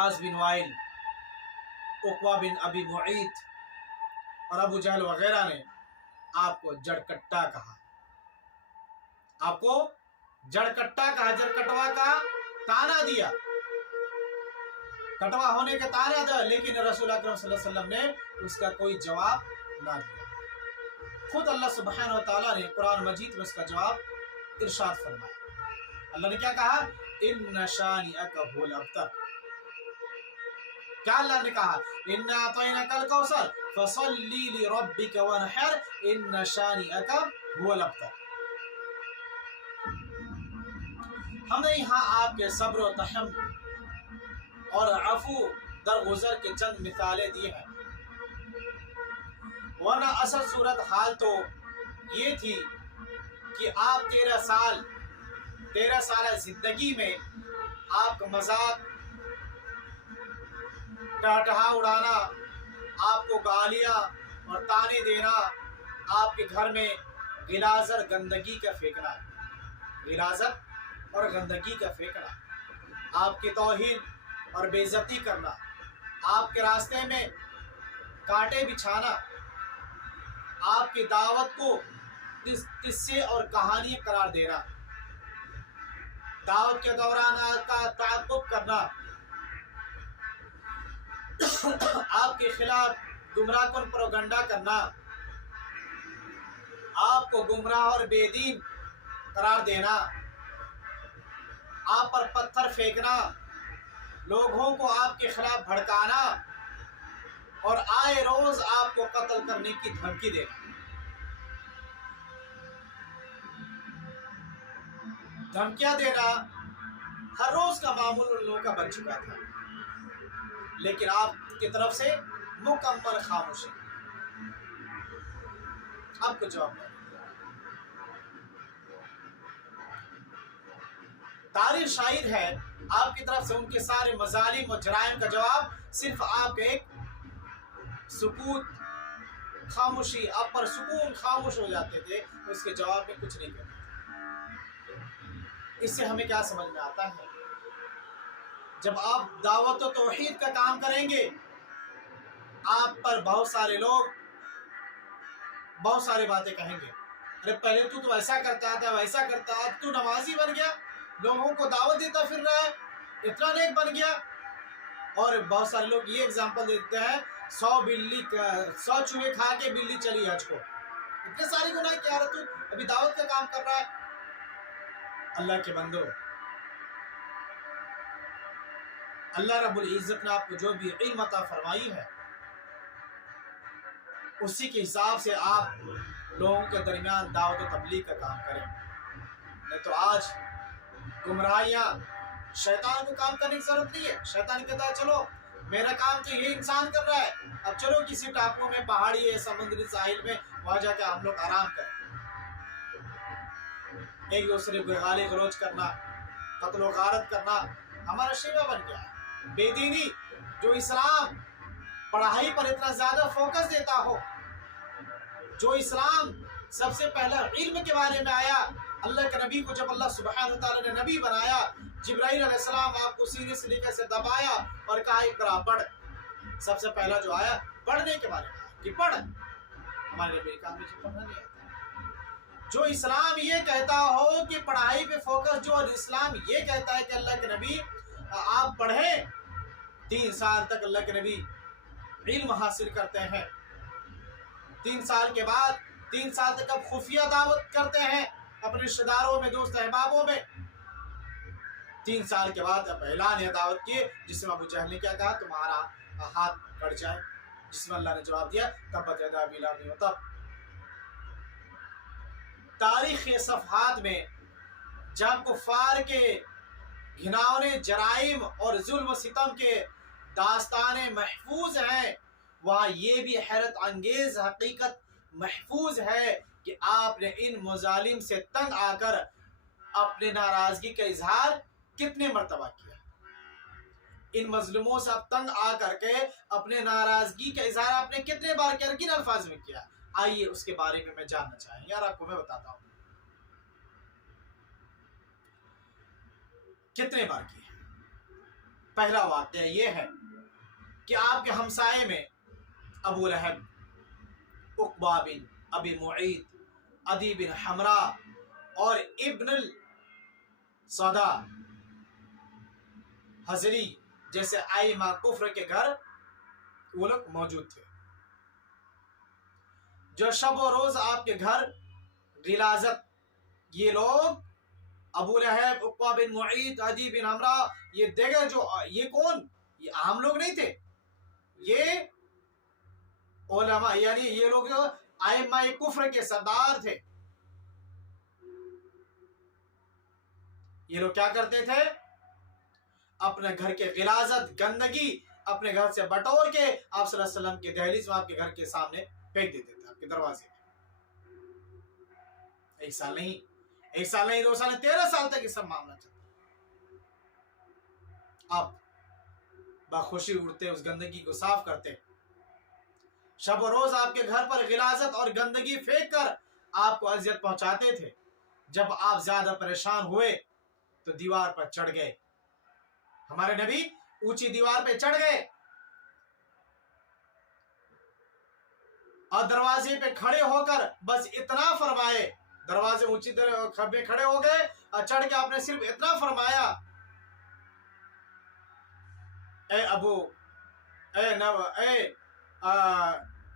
मुआज बिन while, उक़बा बिन अबी मुईत और अबू जहल वगैरह ने आपको जड़कट्टा कहा, आपको जड़कट्टा कहा, जड़कटवा का ताना दिया, कटवा होने का ताना दिया, लेकिन रसूल अकरम सल्लल्लाहु अलैहि वसल्लम ने उसका कोई जवाब ना दिया। खुद अल्लाह सुब्हानहु व तआला ने कुरान मजीद में उसका जवाब इरशाद फरमाया। अल्लाह ने क्या कहा? इन्ना शानिअका हुवल अब्तर। क्या अल्लाह ने कहा? इन्ना अतैनाकल कौसर फसल्ली लिरब्बिका वनहर इन्ना शानिअका हुवल अब्तर। हमने यहाँ आपके सब्र व तहम्मुल और अफू दरगुजर के चंद मिसालें दी हैं, वरना असल सूरत हाल तो ये थी कि आप 13 साल जिंदगी में आपका मजाक, टहटहा उड़ाना, आपको गालियाँ और ताने देना, आपके घर में गिलाज़त गंदगी का फेंकना, गिलाज़त और गंदगी का फेंकना, आपकी तौहीन और बेइज्जती करना, आपके रास्ते में कांटे बिछाना, आपकी दावत को किस्से और कहानी करार देना, दावत के दौरान आपका ताक़ुब करना, आपके खिलाफ गुमराहकुन प्रोपगंडा करना, आपको गुमराह और बेदीन करार देना, आप पर पत्थर फेंकना, लोगों को आपके खिलाफ भड़काना और आए रोज आपको कत्ल करने की धमकी देना। धमकियां देना हर रोज का मामूल उन लोगों का बन चुका था, लेकिन आपकी तरफ से मुकम्मल खामोशी। आपको जवाब नहीं। तारीख शाहिद है आपकी तरफ से उनके सारे मजालिम और जराइम का जवाब सिर्फ आपके एक सुकूत, खामोशी, आप पर सुकून खामोश हो जाते थे, उसके जवाब में कुछ नहीं करते। इससे हमें क्या समझ में आता है? जब आप दावत और तौहीद का काम करेंगे, आप पर बहुत सारे लोग बहुत सारी बातें कहेंगे। अरे पहले तू तो ऐसा करता था, वैसा करता, अब तू नमाजी बन गया, लोगों को दावत देता फिर रहा है, इतना नेक बन गया। और बहुत सारे लोग ये एग्जांपल देते हैं, 100 चूहे खा के बिल्ली चली हज को। इतने सारे गुनाह क्या रहा, तू अभी दावत का काम कर रहा है। अल्लाह के बंदो, अल्लाह रब्बुल इज्जत ने आपको जो भी इल्म अता फरमाई है, उसी के हिसाब से आप लोगों के दरमियान दावत और तबलीग का काम करें। नहीं तो आज गुमराहियाँ, शैतान को काम करने की जरूरत नहीं है। शैतान कहता है चलो मेरा काम तो ये इंसान कर रहा है, अब चलो किसी टापू में, पहाड़ी है, समुद्री साहिल में, वहां जाकर हम लोग आराम करें। एक दूसरे को गाली गलौज करना, कत्ल व गारत करना हमारा शिवा बन गया है। बेदीनी, जो इस्लाम पढ़ाई पर इतना ज्यादा फोकस देता हो, जो इस्लाम सबसे पहले इल्म के बारे में आया, अल्लाह के नबी को जब अल्लाह सुब्हानहु व तआला ने नबी बनाया, जिब्राइल अलैहिस्सलाम आपको सीने से लेकर से दबाया और कहा इक़रा पढ़। सबसे पहला जो आया पढ़ने के बारे में कि पढ़। हमारे नबी का हमें पढ़ना नहीं आता। जो इस्लाम ये कहता हो कि पढ़ाई पे फोकस, जो इस्लाम ये कहता है कि अल्लाह के नबी आप पढ़ें, 3 साल तक अल्लाह के नबी इल्म हासिल करते हैं। 3 साल के बाद 3 साल तक अब खुफिया दावत करते हैं अपने रिश्तेदारों में, दोस्त अहबाबों में। 3 साल के बाद अब ऐलान दावत किए, जिसमें अबू जहल ने क्या कहा, तुम्हारा हाथ कट जाए, जिसमें अल्लाह ने जवाब दिया तब्बत यदा अबी लहब व तब। तारीख के सफ़हात में जब कुफ़ार के घिनौने जराइम और जुल्म सितम के दास्ताने महफूज हैं, वहाँ ये भी हैरत अंगेज हकीकत महफूज है कि आपने इन मुजालिम से तंग आकर अपने नाराजगी का इजहार कितने मरतबा किया। इन मजलूमों से आप तंग आकर के अपने नाराजगी का इजहार आपने कितने बार किया, किन अल्फाज में किया? आइए उसके बारे में मैं जानना चाहेंगे यार, आपको मैं बताता हूं कितने बार किए। پہلا واقعہ یہ ہے کہ آپ کے ہمسائے میں ابو لہب، عقبہ بن ابی معیط، عدی بن حمرا اور ابن الصدا حضری جیسے ائمہ کفر کے گھر وہ لوگ موجود تھے، جو شب و روز آپ کے گھر غلاظت، یہ لوگ ابو لہب، عقبہ بن معیط، عدی بن حمرا، یہ دیگر جو یہ کون، یہ عام لوگ نہیں تھے، یہ علماء یعنی یہ لوگ جو ائمہ کفر کے سردار تھے. یہ لوگ کیا کرتے تھے؟ اپنے گھر کے غلاظت، گندگی اپنے گھر سے بٹور کے آپ صلی اللہ علیہ وسلم کے دہلیز میں، آپ کے گھر کے سامنے پھینک دیتے تھے، آپ کے دروازے میں. ایک سال نہیں 2 سال نہیں 13 سال تک یہ سب معاملہ چلتا. اب بخوشی اڑتے اس گندگی کو صاف کرتے، شب و روز آپ کے گھر پر غلاظت اور گندگی پھینک کر آپ کو اذیت پہنچاتے تھے. جب آپ زیادہ پریشان ہوئے تو دیوار پر چڑھ گئے. ہمارے نبی اونچی دیوار پہ چڑھ گئے اور دروازے پہ کھڑے ہو کر بس اتنا فرمائے، دروازے اونچی پہ کھڑے ہو گئے اور چڑھ کے آپ نے صرف اتنا فرمایا، اے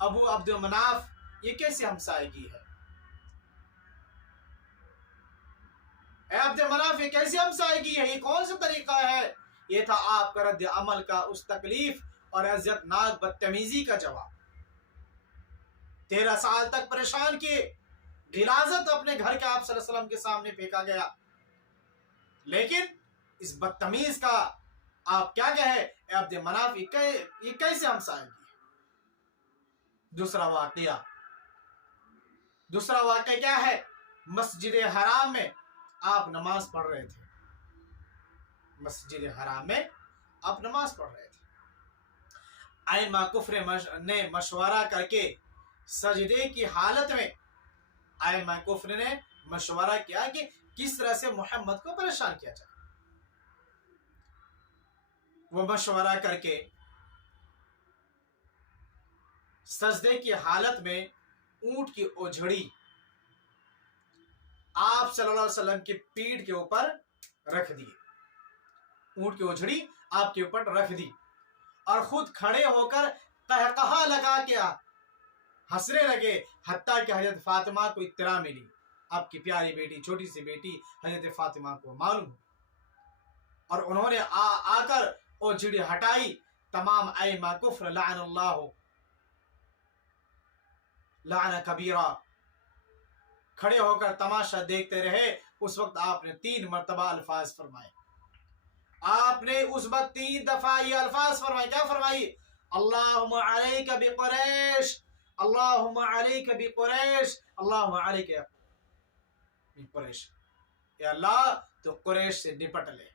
ابو عبد مناف، یہ کیسے ہمسائیگی ہے؟ اے عبد مناف، یہ کیسے ہمسائیگی ہے؟ یہ کون سا طریقہ ہے؟ یہ تھا آپ کا رد عمل کا اس تکلیف اور عزت ناک بدتمیزی کا جواب. 13 سال تک پریشان کیے، غلاظت اپنے گھر کے آپ صلی اللہ علیہ وسلم کے سامنے پھینکا گیا، لیکن اس بدتمیز کا آپ کیا کہے؟ اے عبد مناف، یہ کیسے ہمسائیگی ہے؟ دوسرا واقعہ کیا ہے؟ مسجد حرام میں آپ نماز پڑھ رہے تھے. مسجد حرام میں آپ نماز پڑھ رہے تھے، ائمہ کفر نے مشورہ کر کے سجدے کی حالت میں ائمہ کفر نے مشورہ کیا کہ کس طرح سے محمد کو پریشان کیا جائے. وہ مشورہ کر کے سجدے کی حالت میں اونٹ کی اوجھڑی آپ صلی اللہ علیہ وسلم کی پیٹھ کے اوپر رکھ دی. اونٹ کی اوجھڑی آپ کے اوپر رکھ دی اور خود کھڑے ہو کر قہقہا لگا کے ہنسنے لگے، حتیٰ کہ حضرت فاطمہ کو اطلاع ملی. آپ کی پیاری بیٹی، چھوٹی سی بیٹی حضرت فاطمہ کو معلوم ہو اور انہوں نے آ کر اوجھڑی ہٹائی. تمام ائمہ کفر لعن اللہ لعن کبیرہ کھڑے ہو کر تماشا دیکھتے رہے. اس وقت آپ نے 3 مرتبہ الفاظ فرمائے. آپ نے اس وقت 3 دفعہ یہ الفاظ فرمائے. کیا فرمائی؟ اللہم علیک بقریش، اللہم علیک بقریش، اللہم علیک بقریش. اے اللہ تو قریش سے نپٹ لے،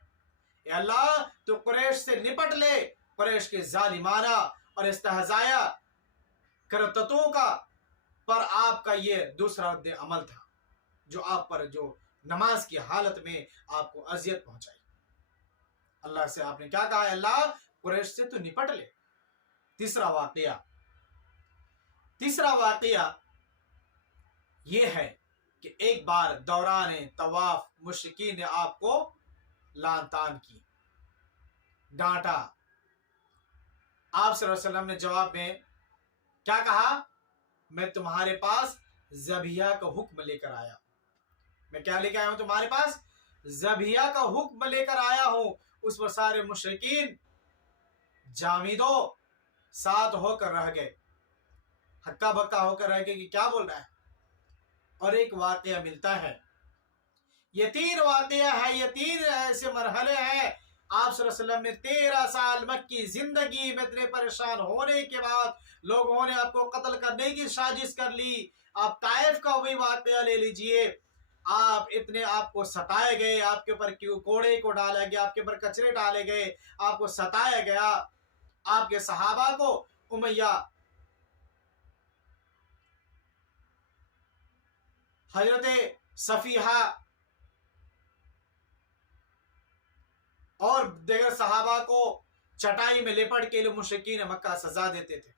اے اللہ تو قریش سے نپٹ لے. قریش کے ظالمانہ اور استہزائیہ کرتوتوں کا پر آپ کا یہ دوسرا رد عمل تھا، جو آپ پر جو نماز کی حالت میں آپ کو اذیت پہنچائی. اللہ سے آپ نے کیا کہا؟ اللہ قریش سے تو نپٹ لے. تیسرا واقعہ یہ ہے کہ ایک بار دوران طواف مشرکین نے آپ کو لعن طعن کی، ڈانٹا. آپ صلی اللہ علیہ وسلم نے جواب میں کیا کہا؟ میں تمہارے پاس ذبیحہ کا حکم لے کر آیا. میں کیا لے کے آیا ہوں؟ تمہارے پاس ذبیحہ کا حکم لے کر آیا ہوں. اس پر سارے مشرکین جامدو ساتھ ہو کر رہ گئے، ہکا بکا ہو کر رہ گئے کہ کیا بول رہا ہے. اور ایک واقعہ ملتا ہے، یہ 3 واقعہ ہے، یہ 3 ایسے مرحلے ہیں. آپ صلی اللہ علیہ وسلم نے 13 سال مکی زندگی میں اتنے پریشان ہونے کے بعد لوگوں نے آپ کو قتل کرنے کی سازش کر لی. آپ طائف کا وہی واقعہ لے لیجئے. آپ کو ستائے گئے، آپ کے اوپر کوڑے کو ڈالا گیا، آپ کے اوپر کچرے ڈالے گئے، آپ کو ستایا گیا. آپ کے صحابہ کو امیہ، حضرت صفیحہ، اور دیگر صحابہ کو چٹائی میں لپٹ کے مشرکین مکہ سزا دیتے تھے.